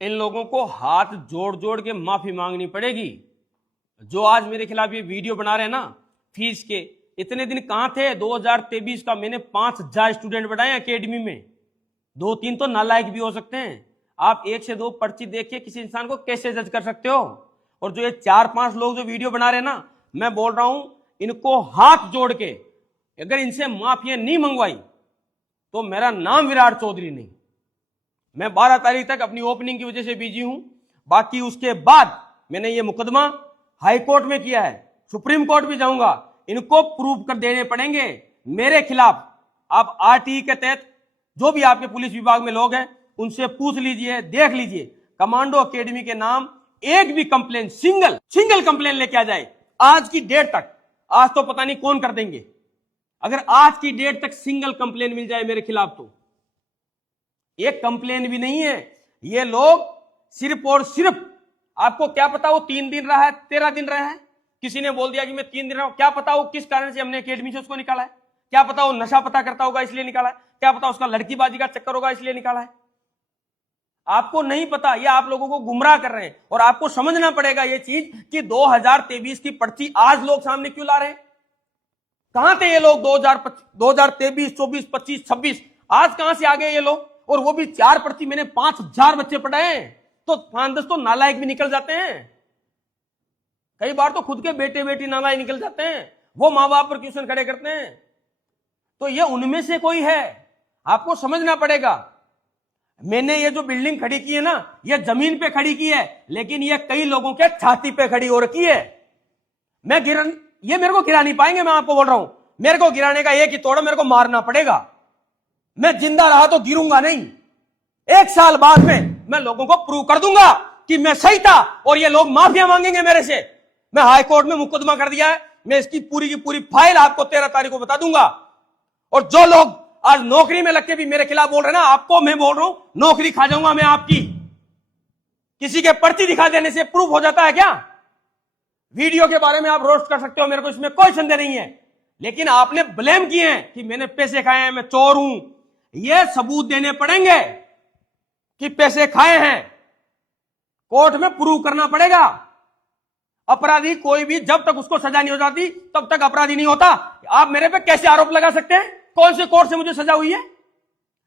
इन लोगों को हाथ जोड़ जोड़ के माफी मांगनी पड़ेगी। जो आज मेरे खिलाफ ये वीडियो बना रहे हैं ना फीस के, इतने दिन कहां थे? 2023 का मैंने 5000 स्टूडेंट बढ़ाए एकेडमी में। 2-3 तो नालायक भी हो सकते हैं। आप 1 से 2 पर्ची देख के किसी इंसान को कैसे जज कर सकते हो? और जो ये 4-5 लोग जो वीडियो बना रहे हैं ना, मैं बोल रहा हूं इनको हाथ जोड़ के अगर इनसे माफिया नहीं मंगवाई तो मेरा नाम विराट चौधरी नहीं। मैं 12 तारीख तक अपनी ओपनिंग की वजह से बिजी हूं। बाकी उसके बाद मैंने ये मुकदमा हाई कोर्ट में किया है, सुप्रीम कोर्ट भी जाऊंगा। इनको प्रूव कर देने पड़ेंगे मेरे खिलाफ। आप आरटीई के तहत जो भी आपके पुलिस विभाग में लोग हैं उनसे पूछ लीजिए, देख लीजिए, कमांडो एकेडमी के नाम एक भी कंप्लेन, सिंगल कंप्लेन लेके आ जाए आज की डेट तक। आज तो पता नहीं कौन कर देंगे। अगर आज की डेट तक सिंगल कंप्लेन मिल जाए मेरे खिलाफ तो एक कंप्लेन भी नहीं है। ये लोग सिर्फ और सिर्फ, आपको क्या पता वो 3 दिन रहा है, 13 दिन रहा है। किसी ने बोल दिया कि मैं 3 दिन रहा हूं, क्या पता वो किस कारण से हमने एकेडमी से उसको निकाला है। क्या पता वो नशा पता करता होगा इसलिए निकाला है। क्या पता उसका लड़कीबाजी का चक्कर होगा इसलिए निकाला है। आपको नहीं पता। ये आप लोगों को गुमराह कर रहे हैं। और आपको समझना पड़ेगा ये चीज कि 2023 की पर्ची आज लोग सामने क्यों ला रहे हैं। कहां थे ये लोग 2023, 24, 25, 26? आज कहां से आ गए ये लोग? और वो भी 4 पर्ची मैंने 5000 बच्चे पढ़ाए। तो 5-10 तो नालायक भी निकल जाते हैं। कई बार तो खुद के बेटे बेटी नालायक निकल जाते हैं। वो माँ बाप पर क्वेश्चन खड़े करते हैं। तो ये उनमें से कोई है। आपको समझना पड़ेगा। मैंने ये जो बिल्डिंग खड़ी की है ना, ये जमीन पे खड़ी की है, लेकिन ये कई लोगों के छाती पे खड़ी हो रखी है। ये मेरे को गिरा नहीं पाएंगे। मैं आपको बोल रहा हूं, मेरे को गिराने का एक ही तोड़, मेरे को मारना पड़ेगा। मैं जिंदा रहा तो गिरूंगा नहीं। 1 साल बाद में मैं लोगों को प्रूव कर दूंगा कि मैं सही था और ये लोग माफिया मांगेंगे मेरे से। मैं हाई कोर्ट में मुकदमा कर दिया है। मैं इसकी पूरी की पूरी फाइल आपको 13 तारीख को बता दूंगा। और जो लोग आज नौकरी में लग के भी मेरे खिलाफ बोल रहे हैं ना, आपको मैं बोल रहा हूं नौकरी खा जाऊंगा मैं आपकी। किसी के पर्ची दिखा देने से प्रूफ हो जाता है क्या? वीडियो के बारे में आप रोस्ट कर सकते हो, मेरे को इसमें कोई संदेह नहीं है। लेकिन आपने ब्लेम किए हैं कि मैंने पैसे खाए हैं, मैं चोर हूं। ये सबूत देने पड़ेंगे कि पैसे खाए हैं। कोर्ट में प्रूव करना पड़ेगा। अपराधी कोई भी जब तक उसको सजा नहीं हो जाती तब तक अपराधी नहीं होता। आप मेरे पे कैसे आरोप लगा सकते हैं? कौन से कोर्ट से मुझे सजा हुई है?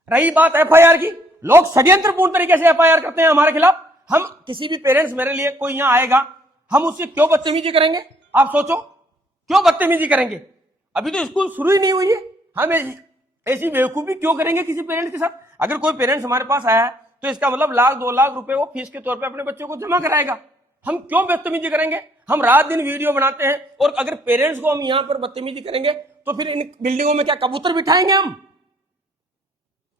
रही बात एफआईआर की, लोग षड्यंत्रपूर्ण तरीके से एफआईआर करते हैं हमारे खिलाफ। हम किसी भी पेरेंट्स, मेरे लिए कोई यहां आएगा, हम उससे क्यों बदतमीजी करेंगे? आप सोचो, क्यों बदतमीजी करेंगे? अभी तो स्कूल शुरू ही नहीं हुई है। हम ऐसी बेवकूफी क्यों करेंगे किसी पेरेंट्स के साथ? अगर कोई पेरेंट्स हमारे पास आया है तो इसका मतलब 1-2 लाख रुपए वो फीस के तौर पे अपने बच्चों को जमा कराएगा। हम क्यों बदतमीजी करेंगे? हम रात दिन वीडियो बनाते हैं और अगर पेरेंट्स को हम यहां पर बदतमीजी करेंगे तो फिर इन बिल्डिंगों में क्या कबूतर बिठाएंगे हम?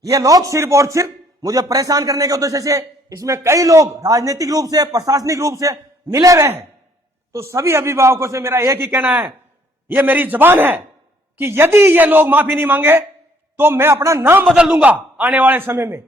ये लोग सिर्फ और सिर्फ मुझे परेशान करने के उद्देश्य से, इसमें कई लोग राजनीतिक रूप से, प्रशासनिक रूप से मिले हुए हैं। तो सभी अभिभावकों से मेरा एक ही कहना है, ये मेरी जबान है कि यदि ये लोग माफी नहीं मांगे तो मैं अपना नाम बदल दूंगा आने वाले समय में।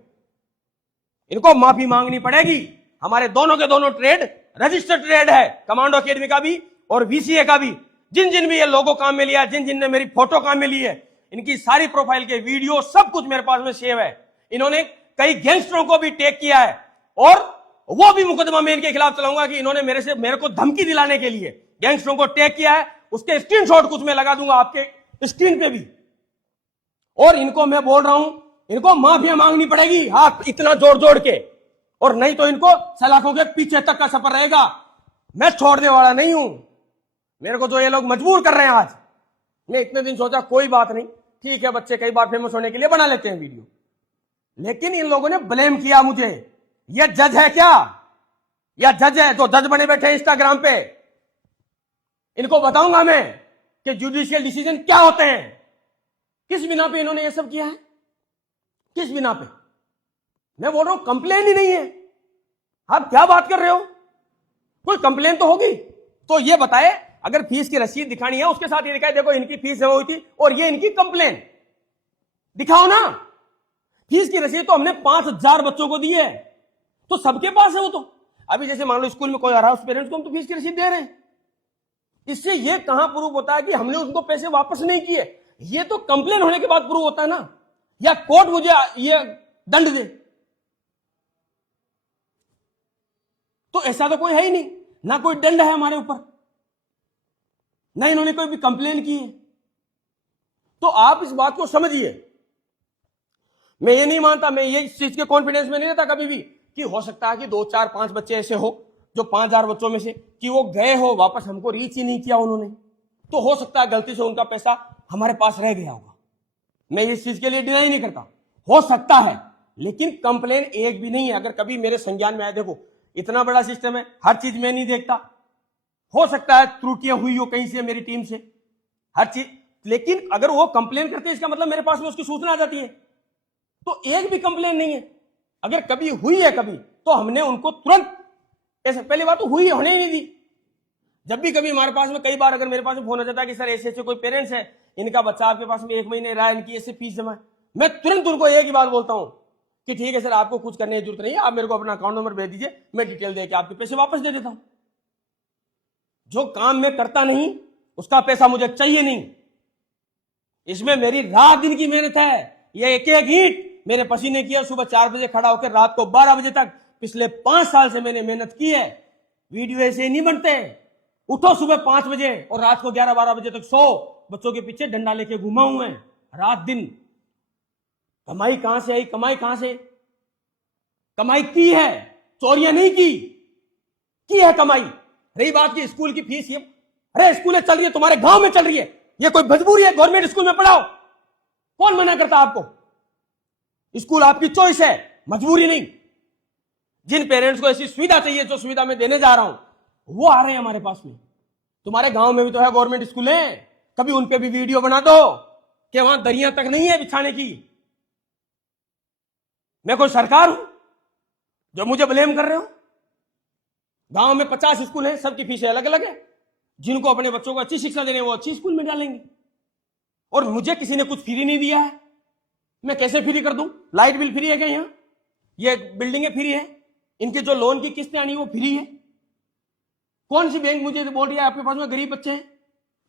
इनको माफी मांगनी पड़ेगी। हमारे दोनों के दोनों ट्रेड रजिस्टर्ड ट्रेड है, कमांडो एकेडमी का भी और वीसीए का भी। जिन जिन भी ये लोगों काम में लिया, जिन जिन ने मेरी फोटो काम में ली है, इनकी सारी प्रोफाइल के वीडियो सब कुछ मेरे पास में सेव है। इन्होंने कई गैंगस्टरों को भी टेक किया है और वो भी मुकदमा मैं इनके खिलाफ चलाऊंगा कि इन्होंने मेरे को धमकी दिलाने के लिए गैंगस्टरों को टेक किया है। उसके स्क्रीनशॉट कुछ मैं लगा दूंगा आपके स्क्रीन पे भी। और इनको मैं बोल रहा हूं, इनको माफिया मांगनी पड़ेगी हाथ इतना जोड़ जोड़ के, और नहीं तो इनको सलाखों के पीछे तक का सफर रहेगा। मैं छोड़ने वाला नहीं हूं। मेरे को जो ये लोग मजबूर कर रहे हैं आज, मैं इतने दिन सोचा कोई बात नहीं, ठीक है, बच्चे कई बार फेमस होने के लिए बना लेते हैं वीडियो, लेकिन इन लोगों ने ब्लेम किया मुझे। ये जज है क्या? या जज है जो जज बने बैठे हैं इंस्टाग्राम पे? इनको बताऊंगा मैं कि जुडिशियल डिसीजन क्या होते हैं। किस बिना पे इन्होंने ये सब किया है? किस बिना पे? मैं बोल रहा हूं कंप्लेन ही नहीं है। आप क्या बात कर रहे हो? कोई कंप्लेन तो होगी। तो ये बताए, अगर फीस की रसीद दिखानी है उसके साथ ये दिखाए, देखो इनकी फीस जमा हुई थी और ये इनकी कंप्लेन दिखाओ ना। फीस की रसीद तो हमने 5000 बच्चों को दी है, तो सबके पास है वो। तो अभी जैसे मान लो स्कूल में कोई आ रहा है, उस पेरेंट्स को हम तो फीस की रसीद दे रहे हैं। इससे ये कहां प्रूव होता है कि हमने उनको पैसे वापस नहीं किए? ये तो कंप्लेन होने के बाद प्रूव होता है ना, या कोर्ट मुझे ये दंड दे। तो ऐसा तो कोई है ही नहीं, ना कोई दंड है हमारे ऊपर, ना इन्होंने कोई भी कंप्लेन की है। तो आप इस बात को समझिए। मैं ये नहीं मानता, मैं ये इस चीज के कॉन्फिडेंस में नहीं रहता कभी भी कि हो सकता है कि 2 4 5 बच्चे ऐसे हो जो 5000 बच्चों में से कि वो गए हो वापस, हमको रीच ही नहीं किया उन्होंने, तो हो सकता है गलती से उनका पैसा हमारे पास रह गया होगा। मैं इस चीज के लिए डिनाई नहीं करता, हो सकता है, लेकिन कंप्लेन एक भी नहीं है। अगर कभी मेरे संज्ञान में आए, देखो इतना बड़ा सिस्टम है, हर चीज मैं नहीं देखता, हो सकता है त्रुटियां हुई हो कहीं से मेरी टीम से, हर चीज, लेकिन अगर वो कंप्लेन करते हैं इसका मतलब मेरे पास में उसकी सूचना आ जाती है। तो एक भी कंप्लेन नहीं है। अगर कभी हुई है कभी तो हमने उनको तुरंत, ऐसे पहली बात तो हुई होने ही नहीं दी। जब भी कभी हमारे पास में, कई बार अगर मेरे पास में फोन आ जाता है कि सर ऐसे ऐसे कोई पेरेंट्स है, इनका बच्चा आपके पास में 1 महीने रहा है, इनकी ऐसे फीस जमा है, मैं तुरंत उनको एक ही बात बोलता हूं कि ठीक है सर, आपको कुछ करने की जरूरत नहीं है, आप मेरे को अपना अकाउंट नंबर भेज दीजिए, मैं डिटेल देके आपके पैसे वापस दे देता हूं। जो काम मैं करता नहीं उसका पैसा मुझे चाहिए नहीं। इसमें मेरी रात दिन की मेहनत है। ये एक एक ईंट मेरे पसीने की है। सुबह 4 बजे खड़ा होकर रात को 12 बजे तक पिछले 5 साल से मैंने मेहनत की है। वीडियो ऐसे नहीं बनते। उठो सुबह 5 बजे और रात को 11-12 बजे तक सो, बच्चों के पीछे डंडा लेके घूमा हूं मैं रात दिन। कमाई कहां से आई? कमाई कहां से? कमाई की है, चोरियां नहीं की है कमाई। रही बात की स्कूल की फीस, ये अरे स्कूलें चल रही है, तुम्हारे गांव में चल रही है, ये कोई मजबूरी है गवर्नमेंट स्कूल में पढ़ाओ? कौन मना करता आपको? स्कूल आपकी चॉइस है, मजबूरी नहीं। जिन पेरेंट्स को ऐसी सुविधा चाहिए जो सुविधा मैं देने जा रहा हूं, वो आ रहे हैं हमारे पास में। तुम्हारे गांव में भी तो है गवर्नमेंट स्कूलें, कभी उन पे भी वीडियो बना दो कि वहां दरिया तक नहीं है बिछाने की। मैं कोई सरकार हूं जो मुझे ब्लेम कर रहे हो? गांव में 50 स्कूल हैं, सबकी फीसें अलग अलग है। जिनको अपने बच्चों को अच्छी शिक्षा देनी है वो अच्छी स्कूल में डालेंगे, और मुझे किसी ने कुछ फ्री नहीं दिया है, मैं कैसे फ्री कर दूं? लाइट बिल फ्री है क्या यहां? ये बिल्डिंगें फ्री है, इनके जो लोन की किस्तें आनी वो फ्री है। कौन सी बैंक मुझे बोल रही है आपके पास में गरीब बच्चे हैं?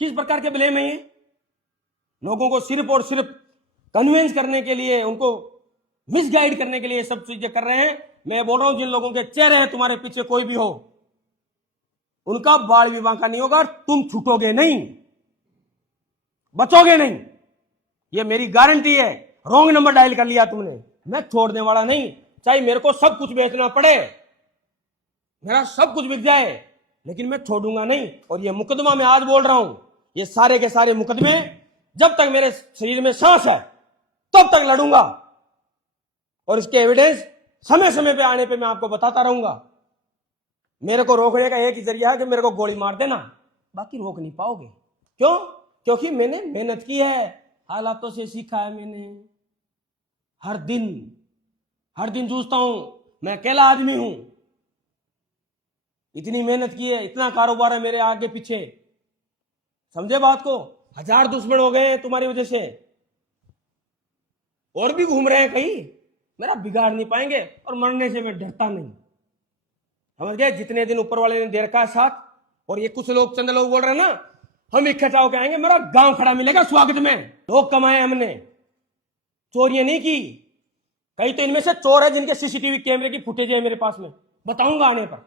किस प्रकार के ब्लेम है ये? लोगों को सिर्फ और सिर्फ कन्विंस करने के लिए, उनको मिसगाइड करने के लिए सब चीजें कर रहे हैं। मैं बोल रहा हूं जिन लोगों के चेहरे हैं तुम्हारे पीछे कोई भी हो, उनका बाल विवाह का नहीं होगा, तुम छूटोगे नहीं, बचोगे नहीं, ये मेरी गारंटी है। रॉन्ग नंबर डायल कर लिया तुमने, मैं छोड़ने वाला नहीं। चाहे मेरे को सब कुछ बेचना पड़े, मेरा सब कुछ बिक जाए, लेकिन मैं छोड़ूंगा नहीं। और ये मुकदमा मैं आज बोल रहा हूं, ये सारे के सारे मुकदमे जब तक मेरे शरीर में सांस है तब तक लड़ूंगा, और इसके एविडेंस समय समय पे आने पे मैं आपको बताता रहूंगा। मेरे को रोकने का एक ही जरिया है कि मेरे को गोली मार देना, बाकी रोक नहीं पाओगे। क्यों? क्योंकि मैंने मेहनत की है, हालातों से सीखा है मैंने। हर दिन जूझता हूं, मैं अकेला आदमी हूं, इतनी मेहनत की है, इतना कारोबार है मेरे आगे पीछे, समझे बात को? 1000 दुश्मन हो गए हैं तुम्हारी वजह से, और भी घूम रहे हैं कहीं, मेरा बिगाड़ नहीं पाएंगे, और मरने से मैं डरता नहीं, समझ गए? जितने दिन ऊपर वाले ने दे रखा है साथ। और ये कुछ लोग, चंद लोग बोल रहे हैं ना, हम इकट्ठा होकर आएंगे, मेरा गांव खड़ा मिलेगा स्वागत में। लोग कमाए हमने, चोरियां नहीं की। कई तो इनमें से चोर है जिनके सीसीटीवी कैमरे की फुटेज है मेरे पास में, बताऊंगा आने पर।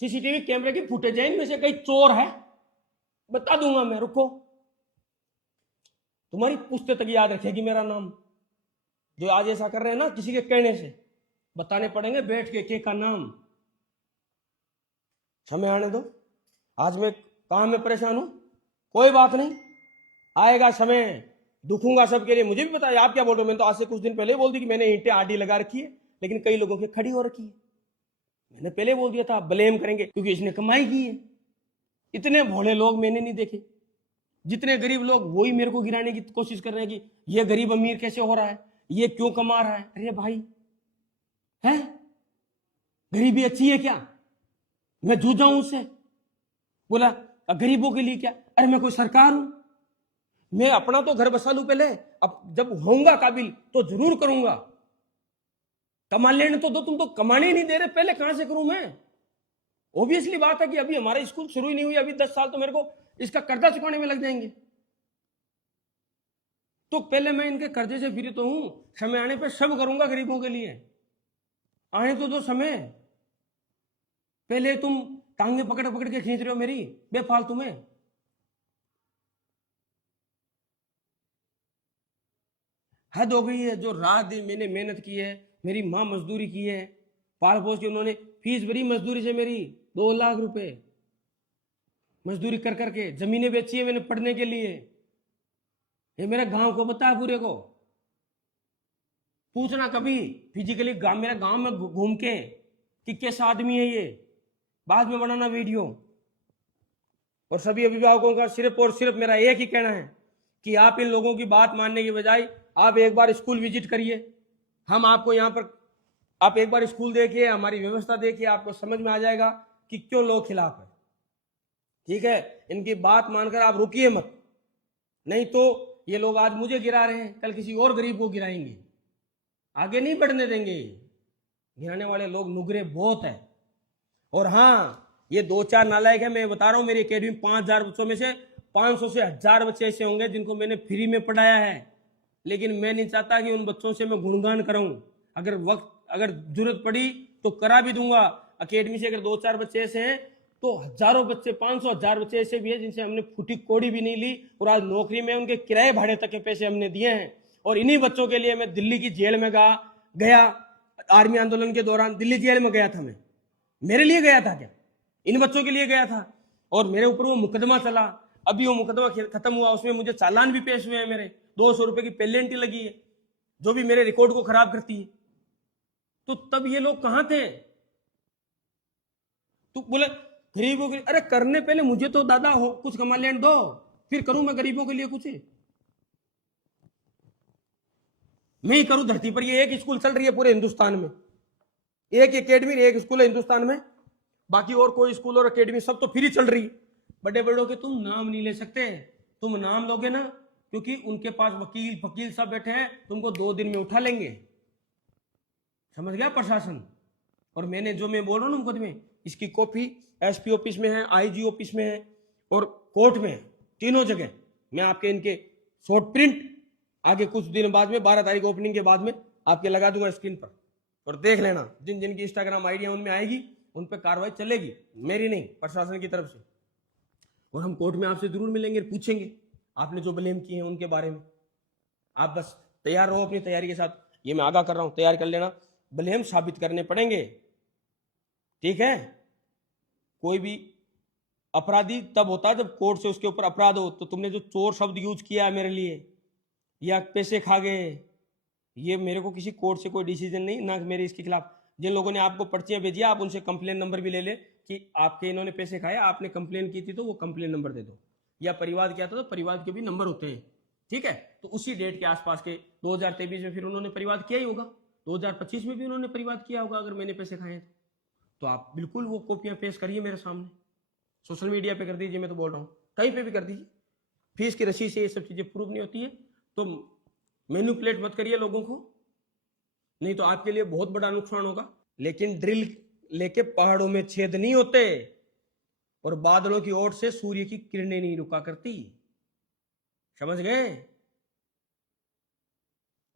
सीसीटीवी कैमरे की फुटेज है, इनमें से कई चोर है, बता दूंगा मैं, रुको। तुम्हारी पुश्ते तक याद रखेगी मेरा नाम। जो आज ऐसा कर रहे हैं ना, किसी के कहने से बताने पड़ेंगे बैठ के का नाम। समय आने दो, आज मैं काम में परेशान हूं, कोई बात नहीं, आएगा समय, दुखूंगा सबके लिए। मुझे भी पता है आप क्या बोल रहे हो, मैंने तो आज से कुछ दिन पहले बोल दी कि मैंने ईंटें आडी लगा रखी है, लेकिन कई लोगों की खड़ी हो रखी है। मैंने पहले बोल दिया था, ब्लेम करेंगे क्योंकि इसने कमाई की है। इतने भोले लोग मैंने नहीं देखे, जितने गरीब लोग वही मेरे को गिराने की कोशिश कर रहे हैं कि ये गरीब अमीर कैसे हो रहा है, ये क्यों कमा रहा है। अरे भाई, है गरीबी अच्छी है क्या? मैं जूझ जाऊं उससे? बोला गरीबों के लिए क्या? अरे मैं कोई सरकार हूं? मैं अपना तो घर बसा लूं पहले, अब जब होऊंगा काबिल तो जरूर करूंगा। कमा लेने तो दो, तुम तो कमाने ही नहीं दे रहे, पहले कहां से करूं मैं? ऑब्वियसली बात है कि अभी हमारा स्कूल शुरू ही नहीं हुई, अभी 10 साल तो मेरे को इसका कर्जा चुकाने में लग जाएंगे। तो पहले मैं इनके कर्जे से फ्री तो हूं, समय आने पर सब करूंगा गरीबों के लिए। आने तो दो समय। पहले तुम टांगे पकड़ पकड़ के खींच रहे हो मेरी बेफालतू में। हद हो गई है। जो रात दिन मैंने मेहनत की है, मेरी माँ मजदूरी की है, पाल पोस के उन्होंने फीस भरी मजदूरी से मेरी 2 लाख रुपए मजदूरी कर करके, जमीनें बेची है मैंने पढ़ने के लिए। ये मेरा गांव को पता है पूरे को। पूछना कभी फिजिकली गांव, मेरा गांव में घूम के कि कैसा आदमी है ये, बाद में बनाना वीडियो। और सभी अभिभावकों का सिर्फ और सिर्फ मेरा एक ही कहना है कि आप इन लोगों की बात मानने की बजाय आप एक बार स्कूल विजिट करिए। हम आपको यहाँ पर, आप एक बार स्कूल देखिए, हमारी व्यवस्था देखिए, आपको समझ में आ जाएगा कि क्यों लोग खिलाफ है। ठीक है, इनकी बात मानकर आप रुकिए मत, नहीं तो ये लोग आज मुझे गिरा रहे हैं, कल किसी और गरीब को गिराएंगे। आगे नहीं बढ़ने देंगे। गिराने वाले लोग नुगरे बहुत है। और हाँ, ये 2-4 नालायक है, मैं बता रहा हूं। मेरी अकेडमी 5000 बच्चों में से 500 से 1000 बच्चे ऐसे होंगे जिनको मैंने फ्री में पढ़ाया है, लेकिन मैं नहीं चाहता कि उन बच्चों से मैं गुणगान कराऊं। अगर जरूरत पड़ी तो करा भी दूंगा। अकेडमी से अगर 2-4 बच्चे ऐसे हैं तो हजारों बच्चे, 500-1000 बच्चे ऐसे भी है जिनसे हमने फूटी कोड़ी भी नहीं ली, और आज नौकरी में उनके किराए भाड़े तक के पैसे हमने दिए हैं। और इन्हीं बच्चों के लिए मैं दिल्ली की जेल में गया। आर्मी आंदोलन के दौरान दिल्ली जेल में गया था। मैं मेरे लिए गया था क्या? इन बच्चों के लिए गया था। और मेरे ऊपर वो मुकदमा चला, अभी वो मुकदमा खत्म हुआ, उसमें मुझे चालान भी पेश हुए हैं। मेरे 200 रुपए की पेनल्टी लगी है, जो भी मेरे रिकॉर्ड को खराब करती है। तो तब ये लोग कहां थे? तू बोले गरीबों के, अरे करने पहले मुझे तो दादा हो कुछ कमा लेने दो, फिर करूं मैं गरीबों के लिए कुछ। मैं ही करूं धरती पर। ये एक स्कूल चल रही है पूरे हिंदुस्तान में, एक एकेडमी, एक स्कूल है हिंदुस्तान में। बाकी और कोई स्कूल और एकेडमी सब तो फ्री चल रही है। बड़े बड़ों के तुम नाम नहीं ले सकते। तुम नाम लोगे ना, क्योंकि उनके पास वकील सब बैठे हैं, तुमको 2 दिन में उठा लेंगे। समझ गया प्रशासन? और मैंने जो मैं बोल रहा हूं ना मुकदमे, इसकी कॉपी एसपी ऑफिस में है, आईजी ऑफिस में है और कोर्ट में है, तीनों जगह। मैं आपके इनके शॉर्ट प्रिंट आगे कुछ दिन बाद में 12 तारीख ओपनिंग के बाद में आपके लगा दूंगा स्क्रीन पर, और देख लेना। जिन जिन की इंस्टाग्राम आईडी उनमें आएगी, उन पर कार्रवाई चलेगी, मेरी नहीं, प्रशासन की तरफ से। और हम कोर्ट में आपसे जरूर मिलेंगे, पूछेंगे आपने जो ब्लेम किए हैं उनके बारे में। आप बस तैयार रहो अपनी तैयारी के साथ, ये मैं आगाह कर रहा हूं, तैयार कर लेना। ब्लेम साबित करने पड़ेंगे, ठीक है? कोई भी अपराधी तब होता है जब कोर्ट से उसके ऊपर अपराध हो। तो तुमने जो चोर शब्द यूज किया है मेरे लिए, या पैसे खा गए, ये मेरे को किसी कोर्ट से कोई डिसीजन नहीं, ना मेरे इसके खिलाफ। जिन लोगों ने आपको पर्चियां भेजी, आप उनसे कंप्लेन नंबर भी ले ले कि आपके इन्होंने पैसे खाए, आपने कंप्लेन की थी तो वो कंप्लेन नंबर दे दो, या परिवाद किया था तो परिवाद के भी नंबर होते हैं, ठीक है? तो उसी डेट के आसपास के 2023 में फिर उन्होंने परिवाद किया ही होगा, 2025 में भी उन्होंने परिवाद किया होगा अगर मैंने पैसे खाए तो आप बिल्कुल वो कॉपियां पेश करिए मेरे सामने, सोशल मीडिया पे कर दीजिए, मैं तो बोल रहा हूँ कहीं पे भी कर दीजिए। फीस की रसीद से ये सब चीजें प्रूव नहीं होती है, तो मैनिपुलेट मत करिए लोगों को, नहीं तो आपके लिए बहुत बड़ा नुकसान होगा। लेकिन ड्रिल लेके पहाड़ों में छेद नहीं होते, और बादलों की ओर से सूर्य की किरणें नहीं रुका करती, समझ गए?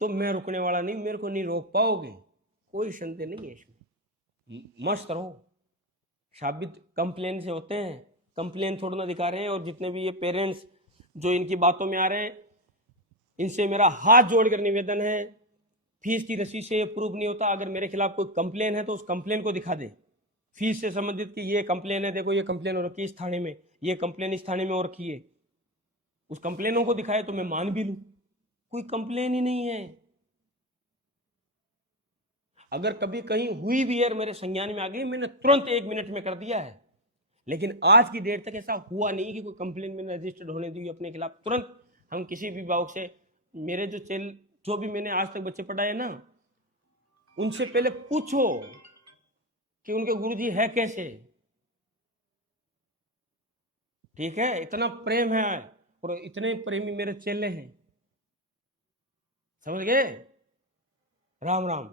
तो मैं रुकने वाला नहीं, मेरे को नहीं रोक पाओगे, कोई संदेह नहीं है इसमें। मस्त रहो। साबित कंप्लेन से होते हैं, कंप्लेन थोड़ा ना दिखा रहे हैं। और जितने भी ये पेरेंट्स जो इनकी बातों में आ रहे हैं, इनसे मेरा हाथ जोड़कर निवेदन है, फीस की रसीद से ये प्रूफ नहीं होता। अगर मेरे खिलाफ कोई कंप्लेन है तो उस कंप्लेन को दिखा दे, फीस से संबंधित कि ये कंप्लेन है, देखो ये कंप्लेन हो रखी है इस थाने में, ये कंप्लेन इस थाने में हो रखी है, उस कंप्लेनों को दिखाए तो मैं मान भी लूं। कोई कंप्लेन ही नहीं है। अगर कभी कहीं हुई भी है, मेरे संज्ञान में आ गई, मैंने तुरंत 1 मिनट में कर दिया है। लेकिन आज की डेट तक ऐसा हुआ नहीं कि कोई कंप्लेन मैंने रजिस्टर्ड होने दी अपने खिलाफ। तुरंत हम किसी भी भावक से, मेरे जो भी मैंने आज तक बच्चे पढ़ाए ना, उनसे पहले पूछो कि उनके गुरुजी है कैसे, ठीक है? इतना प्रेम है और इतने प्रेमी मेरे चेले हैं, समझ गए? राम राम।